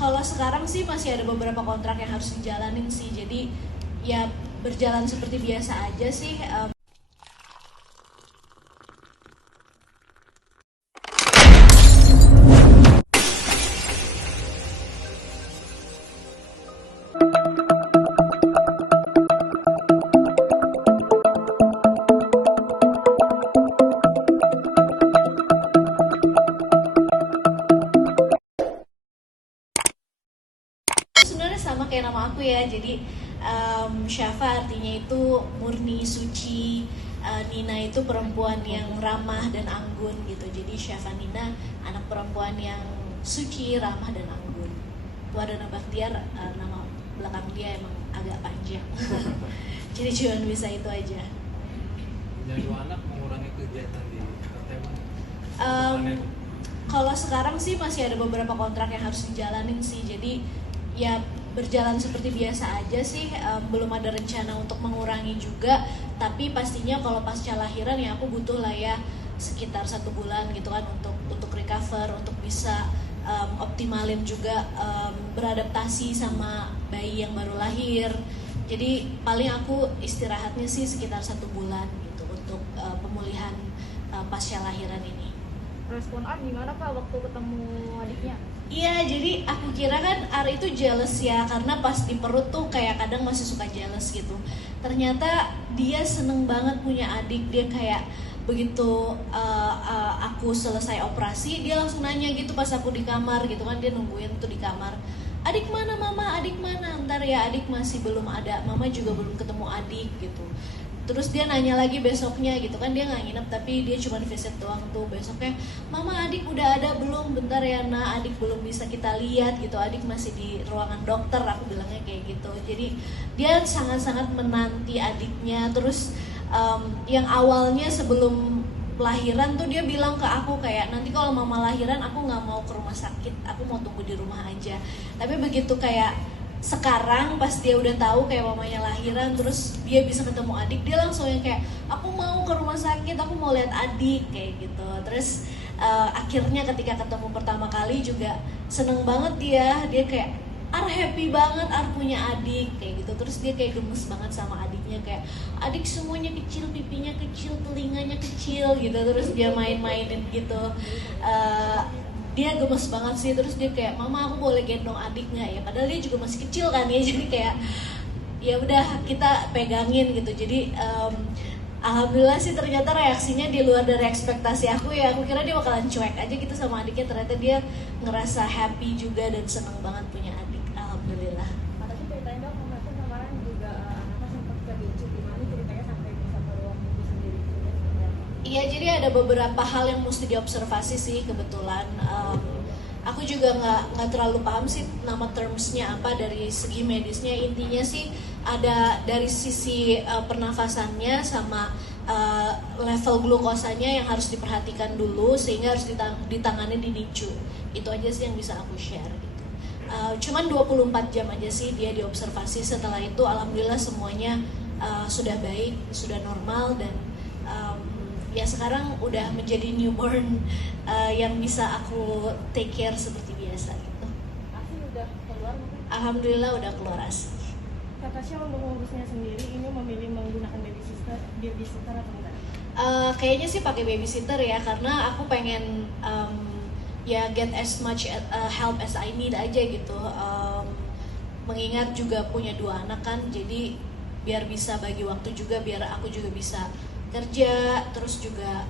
Kalau sekarang sih masih ada beberapa kontrak yang harus dijalanin sih, jadi ya berjalan seperti biasa aja sih. Sebenarnya sama kayak nama aku ya, jadi Syafa artinya itu murni, suci, Nina itu perempuan yang ramah dan anggun gitu. Jadi Syafa Nina anak perempuan yang suci, ramah dan anggun. Wardana Bakhtiar, nama belakang dia emang agak panjang. Jadi cuma bisa itu aja. Punya dua anak mengurangi kegiatan di pertemuan. Kalau sekarang sih masih ada beberapa kontrak yang harus dijalanin sih, jadi ya berjalan seperti biasa aja sih. Belum ada rencana untuk mengurangi juga, tapi pastinya kalau pasca lahiran ya aku butuh lah ya sekitar 1 bulan gitu kan untuk recover, untuk bisa optimalin juga beradaptasi sama bayi yang baru lahir. Jadi paling aku istirahatnya sih sekitar 1 bulan gitu untuk pemulihan pasca lahiran ini. Respon Ar gimana Kak waktu ketemu adiknya? Iya, jadi aku kira kan Ar itu jealous ya, karena pas di perut tuh kayak kadang masih suka jealous gitu. Ternyata dia seneng banget punya adik. Dia kayak begitu aku selesai operasi, dia langsung nanya gitu pas aku di kamar gitu kan, dia nungguin tuh di kamar. Adik mana mama, adik mana? Ntar ya adik masih belum ada, mama juga belum ketemu adik gitu. Terus dia nanya lagi besoknya gitu kan, dia nggak nginep tapi dia cuma visit doang tuh. Besoknya, mama adik udah ada belum? Bentar ya nak, adik belum bisa kita lihat gitu, adik masih di ruangan dokter, aku bilangnya kayak gitu. Jadi dia sangat-sangat menanti adiknya. Terus yang awalnya sebelum lahiran tuh dia bilang ke aku kayak, nanti kalau mama lahiran aku nggak mau ke rumah sakit, aku mau tunggu di rumah aja. Tapi begitu kayak sekarang pas dia udah tahu kayak mamanya lahiran, terus dia bisa ketemu adik, dia langsung yang kayak, aku mau ke rumah sakit, aku mau lihat adik kayak gitu. Terus akhirnya ketika ketemu pertama kali juga seneng banget dia kayak, Ar happy banget Ar punya adik kayak gitu. Terus dia kayak gemes banget sama adiknya, kayak adik semuanya kecil, pipinya kecil, telinganya kecil gitu. Terus dia main-mainin gitu. Dia gemes banget sih. Terus dia kayak, mama aku boleh gendong adik nggak ya, padahal dia juga masih kecil kan ya. Jadi kayak ya udah kita pegangin gitu. Jadi alhamdulillah sih ternyata reaksinya di luar dari ekspektasi aku ya. Aku kira dia bakalan cuek aja gitu sama adiknya, ternyata dia ngerasa happy juga dan seneng banget punya adik. Alhamdulillah. Tapi ceritain dong, kemarin kemarin juga anaknya sempat kerinci, gimana ceritanya sampai bisa ke ruang ibu sendiri juga seperti apa? Iya, jadi ada beberapa hal yang mesti diobservasi sih kebetulan. Aku juga nggak terlalu paham sih nama termsnya apa dari segi medisnya. Intinya sih ada dari sisi pernafasannya sama level glukosanya yang harus diperhatikan dulu, sehingga harus ditangani di NICU. Itu aja sih yang bisa aku share gitu. Cuman 24 jam aja sih dia diobservasi. Setelah itu alhamdulillah semuanya sudah baik, sudah normal, dan ya sekarang udah menjadi newborn yang bisa aku take care seperti biasa gitu. Asi udah keluar mungkin? Alhamdulillah udah keluar ASI. Kak Tasya untuk mengurusnya sendiri ini memilih menggunakan babysitter atau enggak? Kayaknya sih pakai babysitter ya, karena aku pengen ya get as much help as I need aja gitu. Mengingat juga punya 2 anak kan, jadi biar bisa bagi waktu juga, biar aku juga bisa kerja, terus juga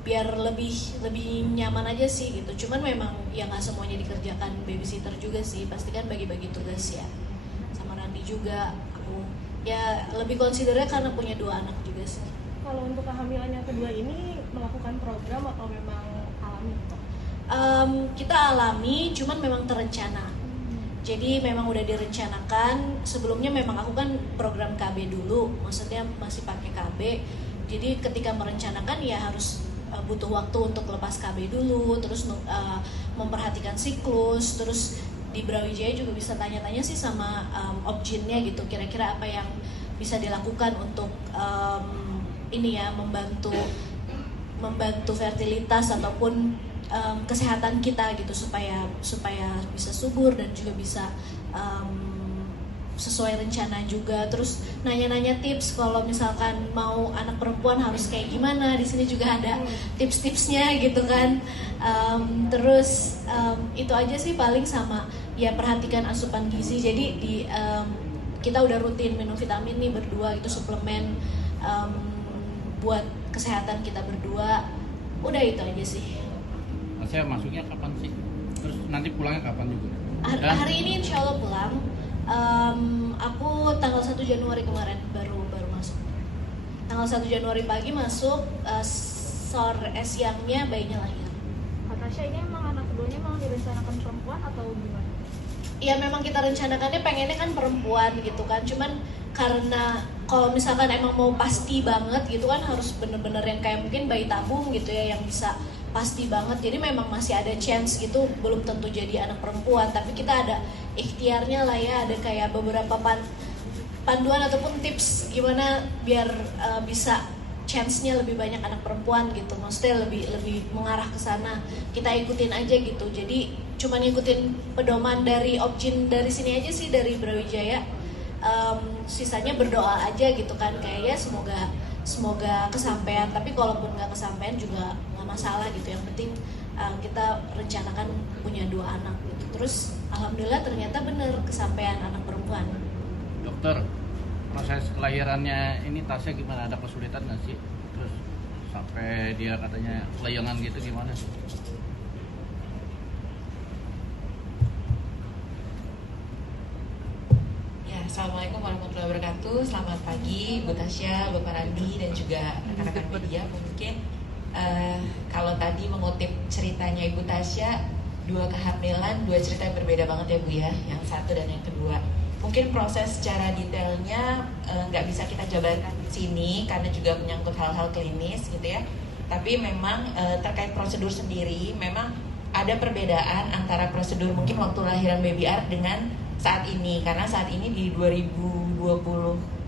biar lebih nyaman aja sih gitu. Cuman memang ya nggak semuanya dikerjakan babysitter juga sih, pasti kan bagi-bagi tugas ya. Sama Randi juga aku ya lebih considernya karena punya 2 anak juga sih. Kalau untuk kehamilan yang kedua ini melakukan program atau memang alami? Kita alami, cuman memang terencana. Jadi memang udah direncanakan. Sebelumnya memang aku kan program KB dulu, maksudnya masih pakai KB. Jadi ketika merencanakan ya harus butuh waktu untuk lepas KB dulu, terus memperhatikan siklus. Terus di Brawijaya juga bisa tanya-tanya sih sama obginnya gitu, kira-kira apa yang bisa dilakukan untuk ini ya membantu fertilitas ataupun kesehatan kita gitu, supaya bisa subur dan juga bisa sesuai rencana juga. Terus nanya-nanya tips kalau misalkan mau anak perempuan harus kayak gimana, di sini juga ada tips-tipsnya gitu kan. Itu aja sih paling, sama ya perhatikan asupan gizi. Jadi kita udah rutin minum vitamin nih berdua, itu suplemen buat kesehatan kita berdua. Udah itu aja sih. Saya masuknya kapan sih? Terus nanti pulangnya kapan juga? Hari ini insya Allah pulang. Aku tanggal 1 Januari kemarin baru masuk. Tanggal 1 Januari pagi masuk, sore siangnya bayinya lahir. Kak Tasya, ini emang anak keduanya emang direncanakan perempuan atau gimana? Ya memang kita rencanakannya pengennya kan perempuan gitu kan. Cuman karena kalau misalkan emang mau pasti banget gitu kan, harus bener-bener yang kayak mungkin bayi tabung gitu ya, yang bisa pasti banget. Jadi memang masih ada chance gitu, belum tentu jadi anak perempuan, tapi kita ada ikhtiarnya lah ya, ada kayak beberapa panduan ataupun tips gimana biar bisa chance-nya lebih banyak anak perempuan gitu. Maksudnya lebih mengarah ke sana. Kita ikutin aja gitu. Jadi cuman ngikutin pedoman dari Objin dari sini aja sih, dari Brawijaya. Sisanya berdoa aja gitu kan, kayak ya semoga kesampaian. Tapi kalaupun nggak kesampaian juga nggak masalah gitu. Yang penting kita rencanakan punya 2 anak gitu. Terus alhamdulillah ternyata bener kesampaian anak perempuan. Dokter, proses kelahirannya ini Tasya gimana? Ada kesulitan nggak sih? Terus sampai dia katanya kelayangan gitu gimana sih? Assalamualaikum warahmatullahi wabarakatuh. Selamat pagi Bu Tasya, Bapak Randi, dan juga rekan-rekan media. Mungkin kalau tadi mengutip ceritanya Ibu Tasya, 2 kehamilan, 2 cerita yang berbeda banget ya Bu ya, yang satu dan yang kedua. Mungkin proses secara detailnya nggak bisa kita jabarkan di sini karena juga menyangkut hal-hal klinis gitu ya. Tapi memang terkait prosedur sendiri, memang ada perbedaan antara prosedur mungkin waktu lahiran baby Ark dengan saat ini, karena saat ini di 2020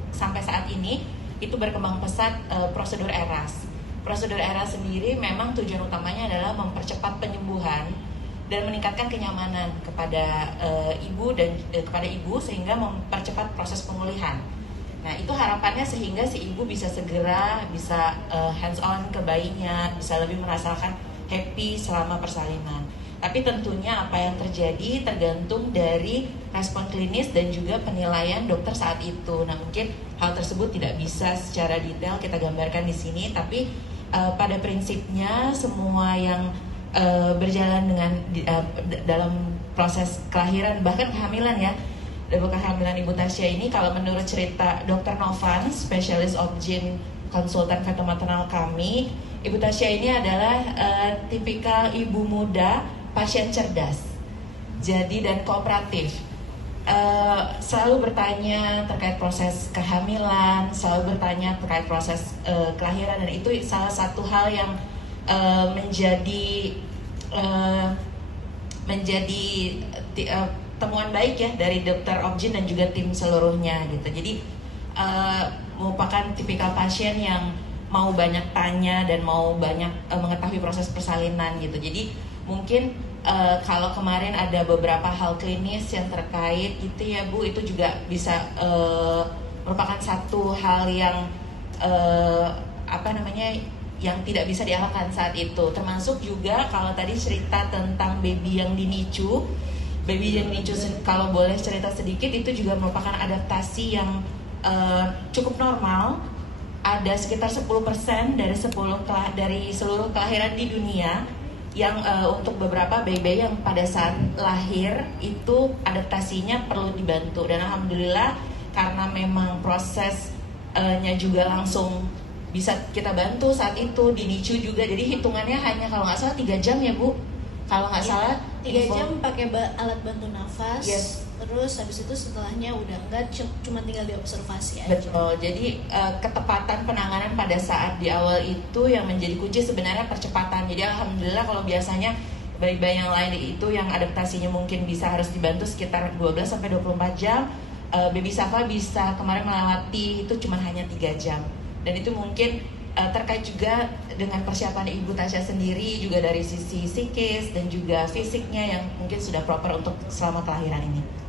sampai saat ini itu berkembang pesat prosedur ERAS. Prosedur ERAS sendiri memang tujuan utamanya adalah mempercepat penyembuhan dan meningkatkan kenyamanan kepada ibu dan kepada ibu, sehingga mempercepat proses pemulihan. Nah, itu harapannya sehingga si ibu bisa segera bisa hands on ke bayinya, bisa lebih merasakan happy selama persalinan. Tapi tentunya apa yang terjadi tergantung dari respon klinis dan juga penilaian dokter saat itu. Nah, mungkin hal tersebut tidak bisa secara detail kita gambarkan di sini, tapi pada prinsipnya semua yang berjalan dengan dalam proses kelahiran, bahkan kehamilan ya, dalam kehamilan Ibu Tasya ini, kalau menurut cerita Dr. Novan, spesialis Objin konsultan fetal maternal kami, Ibu Tasya ini adalah tipikal ibu muda, pasien cerdas, jadi dan kooperatif. Selalu bertanya terkait proses kehamilan, selalu bertanya terkait proses kelahiran, dan itu salah satu hal yang menjadi temuan baik ya dari dokter Objin dan juga tim seluruhnya gitu. Jadi merupakan tipikal pasien yang mau banyak tanya dan mau banyak mengetahui proses persalinan gitu. Jadi mungkin kalau kemarin ada beberapa hal klinis yang terkait gitu ya Bu, itu juga bisa merupakan satu hal yang yang tidak bisa dialahkan saat itu. Termasuk juga kalau tadi cerita tentang baby yang di NICU, kalau boleh cerita sedikit, itu juga merupakan adaptasi yang cukup normal. Ada sekitar 10% dari seluruh kelahiran di dunia yang untuk beberapa baby yang pada saat lahir itu adaptasinya perlu dibantu, dan alhamdulillah karena memang prosesnya juga langsung bisa kita bantu saat itu di NICU juga. Jadi hitungannya hanya kalau nggak salah 3 jam ya Bu, kalau nggak salah 3 jam pakai alat bantu nafas. Yes. Terus habis itu setelahnya udah enggak, cuma tinggal diobservasi aja. Betul. Jadi ketepatan penanganan pada saat di awal itu yang menjadi kunci sebenarnya percepatan. Jadi alhamdulillah kalau biasanya bayi-bayi yang lain itu yang adaptasinya mungkin bisa harus dibantu sekitar 12 sampai 24 jam, baby Safa bisa kemarin melewati itu cuma hanya 3 jam. Dan itu mungkin terkait juga dengan persiapan Ibu Tasya sendiri juga dari sisi psikis dan juga fisiknya yang mungkin sudah proper untuk selama kelahiran ini.